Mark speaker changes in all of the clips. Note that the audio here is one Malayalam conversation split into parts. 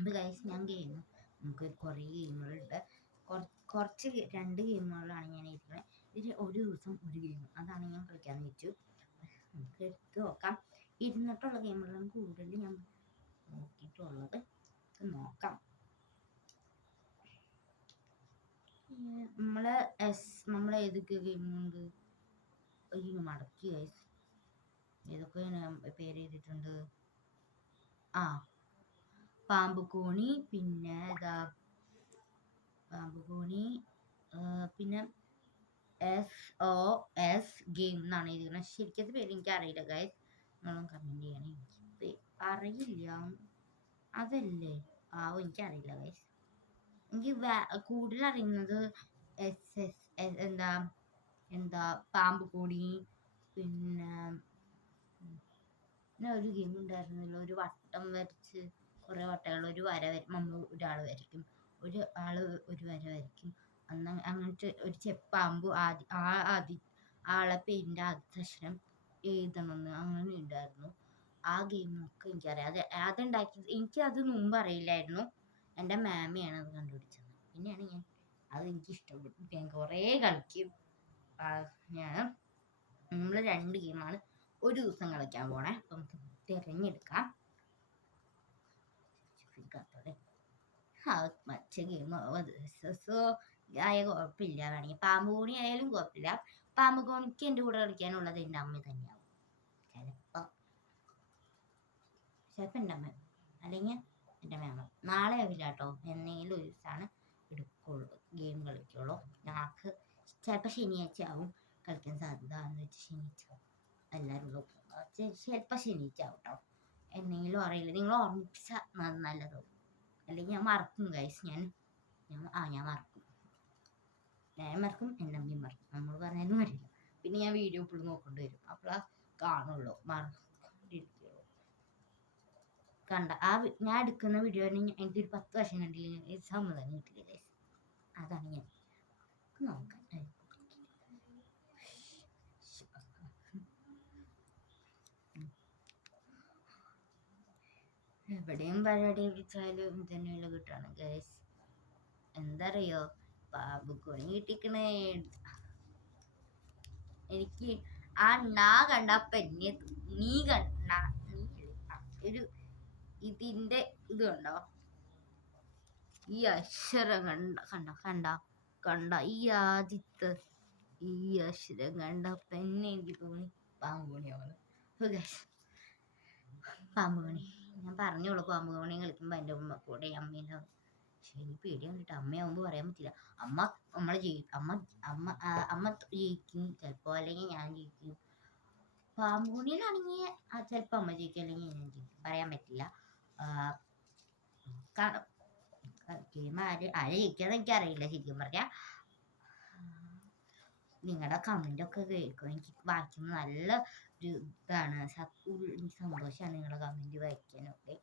Speaker 1: അപ്പോൾ ഗൈസ് ഞാൻ ഗെയിം നമുക്ക് കുറേ ഗെയിമുകളുണ്ട് കുറച്ച് രണ്ട് ഗെയിമുകളാണ് ഞാൻ ഇരിക്കുന്നത് ഇതിൽ ഒരു ദിവസം ഒരു ഗെയിം അതാണ് ഞാൻ കളിക്കാമെന്ന് വെച്ചു നമുക്ക് എടുത്ത് നോക്കാം. ഇരുന്നിട്ടുള്ള ഗെയിമുകളും കൂടുതൽ ഞാൻ നോക്കിയിട്ടുള്ളത്. നോക്കാം. നമ്മൾ എസ് നമ്മൾ ഏതൊക്കെ ഗെയിമുണ്ട് അയ്യോ മടക്കി ഏതൊക്കെ പേര് ചെയ്തിട്ടുണ്ട് ആ പാമ്പ് കോണി പിന്നെ ഇതാ പാമ്പ് കോണി പിന്നെ എസ് ഒ എസ് ഗെയിം എന്നാണ് എഴുതിയത് ശരിക്കത്തെ പേര് എനിക്ക് അറിയില്ല ഗൈസ് നിങ്ങളും കമന്റ് ചെയ്യണം. എനിക്ക് അറിയില്ല. അതല്ലേ? ആവോ എനിക്കറിയില്ല ഗൈസ് എനിക്ക് കൂടുതൽ അറിയുന്നത് എസ് എസ് എന്താ എന്താ പാമ്പ് കോണി പിന്നെ പിന്നെ ഒരു ഗെയിം ഉണ്ടായിരുന്നല്ലോ ഒരു വട്ടം വരച്ച് കുറേ വട്ടങ്ങൾ ഒരു വര നമ്മൾ ഒരാൾ വരയ്ക്കും ഒരു ആൾ ഒരു വര വരയ്ക്കും. അന്ന് അങ്ങനത്തെ ഒരു ചെപ്പാകുമ്പോൾ ആദ്യ ആ ആദ്യ ആളെ പേരിന്റെ ആദ്യത്തെ അക്ഷരം എഴുതണമെന്ന് അങ്ങനെ ഉണ്ടായിരുന്നു. ആ ഗെയിമൊക്കെ എനിക്കറിയാം. അത് അതുണ്ടാക്കിയത് എനിക്കത് മുമ്പ് അറിയില്ലായിരുന്നു. എന്റെ മാമയാണ് അത് കണ്ടുപിടിച്ചത്. പിന്നെയാണ് ഞാൻ അത് എനിക്ക് ഇഷ്ടപ്പെട്ടു. ഞാൻ കുറേ കളിക്കും. ഞാൻ നമ്മൾ രണ്ട് ഗെയിമാണ് ഒരു ദിവസം കളിക്കാൻ പോണേ. അപ്പം തിരഞ്ഞെടുക്കാം. മറ്റ ഗെയിം സോ ആയ കുഴപ്പമില്ല. വേണമെങ്കിൽ പാമ്പ് കോണി ആയാലും കുഴപ്പമില്ല. പാമ്പ് കോണിക്ക് എന്റെ കൂടെ കളിക്കാനുള്ളത് എന്റെ അമ്മ തന്നെയാവും. ചിലപ്പോൾ ചിലപ്പോൾ എന്റെ അമ്മ. അല്ലെങ്കിൽ എന്റെ അമ്മയാണ് നാളെ ആവില്ല കേട്ടോ. എന്തെങ്കിലും ഒരു ദിവസമാണ് എടുക്കുള്ളൂ. ഗെയിം കളിക്കുള്ളൂ. ഞങ്ങൾക്ക് ചിലപ്പോൾ ശനിയാഴ്ച ആവും. കളിക്കാൻ സാധ്യത എന്ന് വെച്ചാൽ ശനിയാഴ്ച എല്ലാവരും ചിലപ്പോൾ ശനിയാഴ്ച ആവും കേട്ടോ. എന്തെങ്കിലും അറിയില്ല. നിങ്ങൾ ഓർമ്മിപ്പിച്ച നല്ലതോ. അല്ലെങ്കിൽ ഞാൻ മറക്കും ഗൈസ് ഞാൻ ഞാൻ ആ ഞാൻ മറക്കും. ഞാൻ മറക്കും എന്റെ അമ്മയും മറക്കും. നമ്മൾ പറഞ്ഞാലും വരില്ല. പിന്നെ ഞാൻ വീഡിയോ ഇപ്പോഴും നോക്കേണ്ടി വരും. അപ്പോഴാ കാണുള്ളൂ. മറക്കും കണ്ട ആ ഞാൻ എടുക്കുന്ന വീഡിയോ എനിക്കൊരു പത്ത് വർഷം കണ്ടില്ല? സമ്മതം കിട്ടില്ല ഗൈസ് അതാണ് ഞാൻ. നോക്കാം. എവിടെയും പരിപാടി വിളിച്ചാലും ഇതന്നെയുള്ള കിട്ടാണ് ഗൈസ് എന്തറിയോ ബാബുക്കോണി കിട്ടിക്കണേ. എനിക്ക് ആ നാ കണ്ട പെന്നെ നീ കണ്ട നീ ഒരു ഇതിന്റെ ഇത് കണ്ടോ? ഈ അക്ഷരം കണ്ട കണ്ട കണ്ട കണ്ട ഈ ആദ്യത്തെ ഈ അക്ഷരം കണ്ട പെന്നെ എനിക്ക് തോന്നി പാമ്പുണിയാണ് പാമ്പുണി ഞാൻ പറഞ്ഞോളൂ പാമ്പ് കോണി കളിക്കുമ്പോൾ എന്റെ ഉമ്മ കൂടെ പക്ഷേ എനിക്ക് പേടിയാണ് കേട്ടോ അമ്മയാവുമ്പോൾ പറയാൻ പറ്റില്ല. അമ്മ നമ്മളെ ജയി അമ്മ അമ്മ അമ്മ ജയിക്കും. ചിലപ്പോൾ അല്ലെങ്കിൽ ഞാൻ ജയിക്കും. പാമ്പ് കോണിയിലാണെങ്കിൽ ചിലപ്പോൾ അമ്മ ജയിക്കും അല്ലെങ്കിൽ ഞാൻ ജയിക്കും. പറയാൻ പറ്റില്ല. ഗെയിം ആര് ആര് ജയിക്കാന്ന് എനിക്കറിയില്ല ശരിക്കും പറഞ്ഞാൽ നിങ്ങളുടെ കമന്റൊക്കെ കേൾക്കും എനിക്ക് വായിക്കുമ്പോൾ നല്ല ഒരു ഇതാണ്. എനിക്ക് സന്തോഷമാണ് നിങ്ങളുടെ കമന്റ് വായിക്കാനൊക്കെ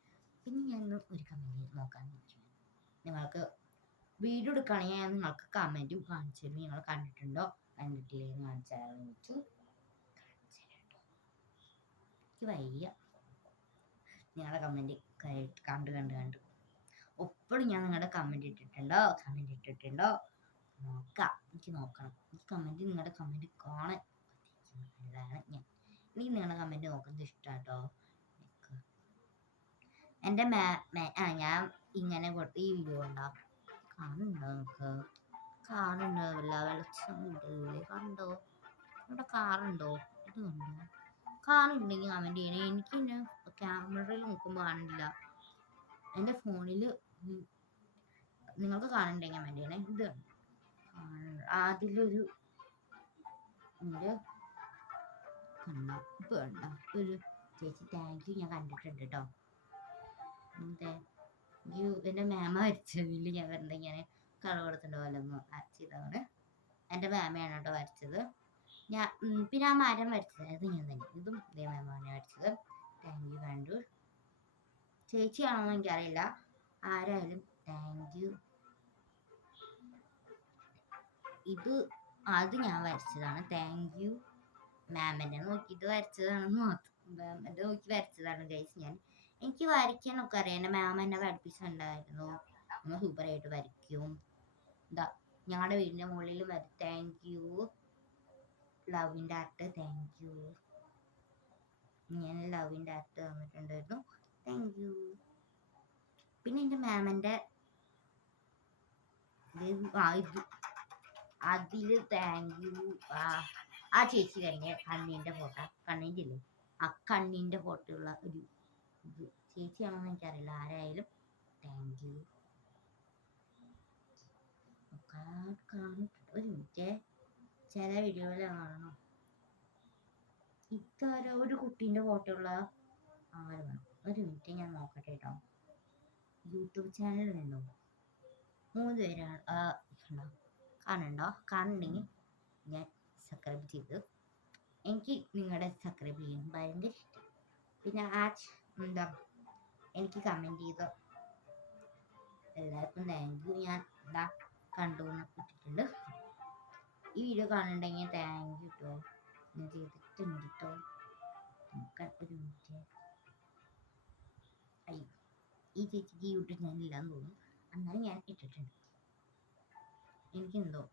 Speaker 1: പിന്നെ ഞാൻ ഒരു കമന്റ് നോക്കാൻ നിൽക്കുകയാണ് നിങ്ങൾക്ക് വീഡിയോ എടുക്കുകയാണെങ്കിൽ ഞാൻ നിങ്ങൾക്ക് കമന്റും കാണിച്ചു തരും നിങ്ങൾ കണ്ടിട്ടുണ്ടോ? കണ്ടിട്ടില്ലേ എന്ന് കാണിച്ചു തരാമെന്ന് വെച്ചു എനിക്ക് വയ്യ. നിങ്ങളുടെ കമന്റ് കണ്ട് കണ്ട് കണ്ട്. എപ്പോഴും ഞാൻ നിങ്ങളുടെ കമന്റ് ഇട്ടിട്ടുണ്ടോ? കമന്റ് ഇട്ടിട്ടുണ്ടോ? നോക്കാം. എനിക്ക് നോക്കണം. ഈ കമന്റ് നിങ്ങളുടെ കമന്റ് കാണാൻ അതാണ് ഞാൻ എനിക്ക് നിങ്ങളുടെ കമന്റ് നോക്കുന്നത് ഇഷ്ടാട്ടോ. എന്റെ മേ ആ ഞാൻ ഇങ്ങനെ കൊടുത്ത് ഈ വീഡിയോ ഉണ്ടാ കാണുന്നുണ്ടോ നമുക്ക് കാറുണ്ടാവില്ല വെളിച്ചമുണ്ട് കണ്ടോ? ഇവിടെ കാറുണ്ടോ? ഇത് കണ്ടോ? കാറുണ്ടെങ്കിൽ കമന്റ് ചെയ്യണേ. എനിക്ക് പിന്നെ ക്യാമറയിൽ നോക്കുമ്പോൾ കാണില്ല. എന്റെ ഫോണിൽ നിങ്ങൾക്ക് കാണണ്ടെങ്കിൽ കമന്റ് ചെയ്യണേ. ഇത് കണ്ടോ? അതിലൊരു ഉണ്ട് കണ്ട ഒരു ചേച്ചി താങ്ക് യു ഞാൻ കണ്ടിട്ടുണ്ട് കേട്ടോ യു എന്റെ മാമ വരച്ചതിൽ ഞാൻ വെറുതെ ഇങ്ങനെ കളർ കൊടുത്തിട്ട് പോലെ ഒന്ന് വരച്ചതാണ്. എന്റെ മാമയാണ് കേട്ടോ വരച്ചത്. ഞാൻ പിന്നെ ആ മരം വരച്ചത്. അത് ഞാൻ തന്നെ. ഇതും ഇതേ മാമാണ് വരച്ചത്. താങ്ക് യു കണ്ടു. ചേച്ചിയാണോന്ന് എനിക്കറിയില്ല. ആരായാലും താങ്ക് യു ഇത് അത് ഞാൻ വരച്ചതാണ്. താങ്ക് യു മാമിന്റെ നോക്കിയിട്ട് വരച്ചതാണെന്ന് മാത്രം. മാമിന്റെ നോക്കി വരച്ചതാണ് ഗൈസ് ഞാൻ. എനിക്ക് വരയ്ക്കാനൊക്കെ അറിയാം. എന്റെ മാം എന്നെ പഠിപ്പിച്ചിട്ടുണ്ടായിരുന്നു. നമ്മൾ സൂപ്പറായിട്ട് വരയ്ക്കും. ഇതാ ഞങ്ങളുടെ വീടിന്റെ മുകളിൽ വരും താങ്ക് യു ലവിന്റെ ആർട്ട് താങ്ക് യു ഇങ്ങനെ ലവിന്റെ ആർട്ട് തന്നിട്ടുണ്ടായിരുന്നു താങ്ക് യു പിന്നെ എന്റെ മാമിന്റെ അതിൽ താങ്ക് യു ആ ചേച്ചി തന്നെ കണ്ണീന്റെ ഫോട്ടോ കണ്ണീന്റെ ഇല്ലേ ആ കണ്ണീന്റെ ഫോട്ടോ ഉള്ള ഒരു ഇത്. ചേച്ചിയാണെന്ന് എനിക്കറിയില്ല ആരായാലും താങ്ക് യു ഒരു മിനിറ്റ് ചില വീഡിയോയിൽ കാണണം. ഇത്തരം ഒരു കുട്ടീന്റെ ഫോട്ടോ ഉള്ള ആര് വേണം. ഒരു മിനിറ്റ് ഞാൻ നോക്കട്ടെ കേട്ടോ യൂട്യൂബ് ചാനലുണ്ടോ മൂന്ന് പേരാണ് കാണുന്നുണ്ടോ കാണുന്നുണ്ടെങ്കിൽ ഞാൻ സബ്സ്ക്രൈബ് ചെയ്തു എനിക്ക് നിങ്ങളുടെ സബ്സ്ക്രൈബ് ചെയ്യാൻ ഭയങ്കര ഇഷ്ടം. പിന്നെ ആ എന്താ എനിക്ക് കമന്റ് ചെയ്തോ എല്ലാവർക്കും താങ്ക് യു ഞാൻ എന്താ കണ്ടു ഇട്ടിട്ടുണ്ട് ഈ വീഡിയോ കാണുന്നുണ്ടെങ്കിൽ താങ്ക് യു കേട്ടോ ഞാൻ ചെയ്തിട്ടുണ്ട് കേട്ടോ ഒരു മിനിറ്റ് അയ്യോ. ഈ ചേച്ചിക്ക് യൂട്യൂബ് ചാനൽ ഇല്ലാന്ന് തോന്നുന്നു. എന്നാലും ഞാൻ ഇട്ടിട്ടുണ്ട്. എനിക്കെന്തോ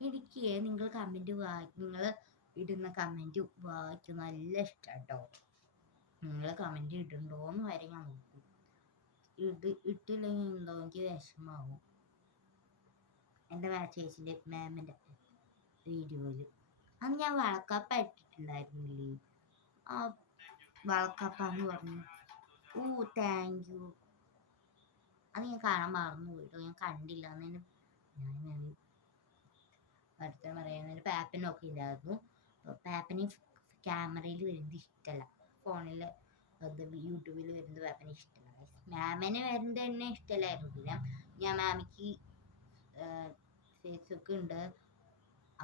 Speaker 1: എനിക്ക് നിങ്ങൾ കമന്റ് നിങ്ങൾ ഇടുന്ന കമന്റ് വായിക്കും നല്ല ഇഷ്ടാട്ടോ. കേട്ടോ നിങ്ങൾ കമന്റ് ഇടുന്നുണ്ടോയെന്ന് വരെ ഞാൻ നോക്കും. ഇട് ഇട്ടില്ലെങ്കിൽ എന്തോ എനിക്ക് വിഷമാവും. എന്റെ മാച്ചേച്ചിന്റെ മാമിന്റെ വീഡിയോയിൽ അന്ന് ഞാൻ വളക്കപ്പ ഇട്ടിട്ടുണ്ടായിരുന്നില്ലേ? ആ വളക്കപ്പ എന്ന് പറഞ്ഞു. ഓ താങ്ക് യു അത് ഞാൻ കാണാൻ മറന്നു പോയിട്ടോ ഞാൻ കണ്ടില്ല. അന്ന് ഞാൻ അടുത്ത പറയുന്നത് പാപ്പിനൊക്കെ ഇല്ലായിരുന്നു. പാപ്പിന് ക്യാമറയിൽ വരുന്നത് ഇഷ്ടമല്ല ഫോണിൽ അത് യൂട്യൂബിൽ വരുന്നത് പാപ്പിന് ഇഷ്ടമല്ല മാമിന് വരുന്നത് തന്നെ ഇഷ്ടമല്ലായിരുന്നു പിന്നെ ഞാൻ മാമിക്ക് ഫേസ്ബുക്ക് ഉണ്ട്.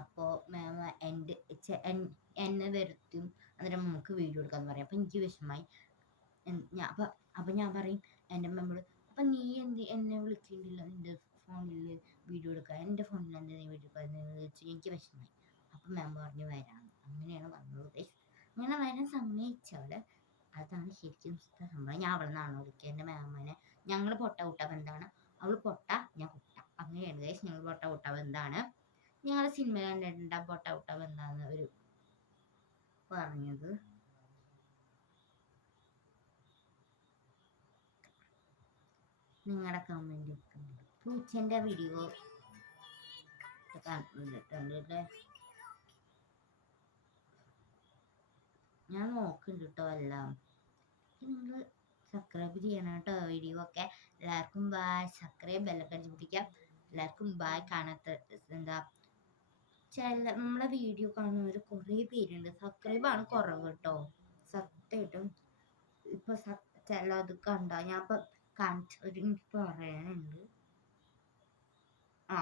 Speaker 1: അപ്പോൾ മാം എന്റെ എന്നെ വരുത്തും. അന്നേരം നമുക്ക് വീഡിയോ എടുക്കാമെന്ന് പറയും. അപ്പോൾ എനിക്ക് വിഷമമായി. ഞാൻ അപ്പം അപ്പം ഞാൻ പറയും എന്റെ മെമ്മൾ അപ്പം നീ എന്ത് എന്നെ വിളിക്കുന്നില്ല നിന്റെ ഫോണിൽ വീഡിയോ എടുക്കാൻ എന്റെ ഫോണിൽ എന്താ നീ വീഡിയോ എടുക്കാൻ വെച്ച് എനിക്ക് വിഷമമായി. അപ്പം മാം പറഞ്ഞു വരാം. അങ്ങനെയാണ് വന്നത് അങ്ങനെ വരാൻ സമ്മതിച്ചവൾ അതാണ് ശരിക്കും സംഭവം. ഞാൻ അവളെ നിന്നാണ് വിളിക്കുക. എന്റെ മാമനെ ഞങ്ങൾ പൊട്ട കുട്ട എന്താണ് അവൾ പൊട്ട ഞാൻ കുട്ട. അങ്ങനെയാണ് ഗൈസ് ഞങ്ങൾ പൊട്ട കുട്ട എന്താണ് ഞങ്ങൾ സിനിമ കണ്ടിട്ടുണ്ട് പൊട്ട കുട്ട ബന്ധാന്ന് ഒരു പറഞ്ഞത്? നിങ്ങളുടെ കമന്റ് പൂച്ചന്റെ വീഡിയോ കണ്ടിട്ടുണ്ട് ഞാൻ നോക്കുന്നുണ്ട് കേട്ടോ എല്ലാം. നിങ്ങൾ സബ്സ്ക്രൈബ് ചെയ്യണം കേട്ടോ വീഡിയോ ഒക്കെ. എല്ലാവർക്കും ബായ് സബ്സ്ക്രൈബ് ബെല്ലൊക്കെ അടിപ്പിക്കാം എല്ലാവർക്കും ബായ് കാണാത്ത എന്താ ചില നമ്മളെ വീഡിയോ കാണുന്നവർ കുറേ പേരുണ്ട്. സബ്സ്ക്രൈബാണ് കുറവ് കേട്ടോ സത്യമായിട്ടും. ഇപ്പോൾ ചില അത് കണ്ട ഞാൻ ഇപ്പം കാണിച്ച ഒരു പറയാനുണ്ട്.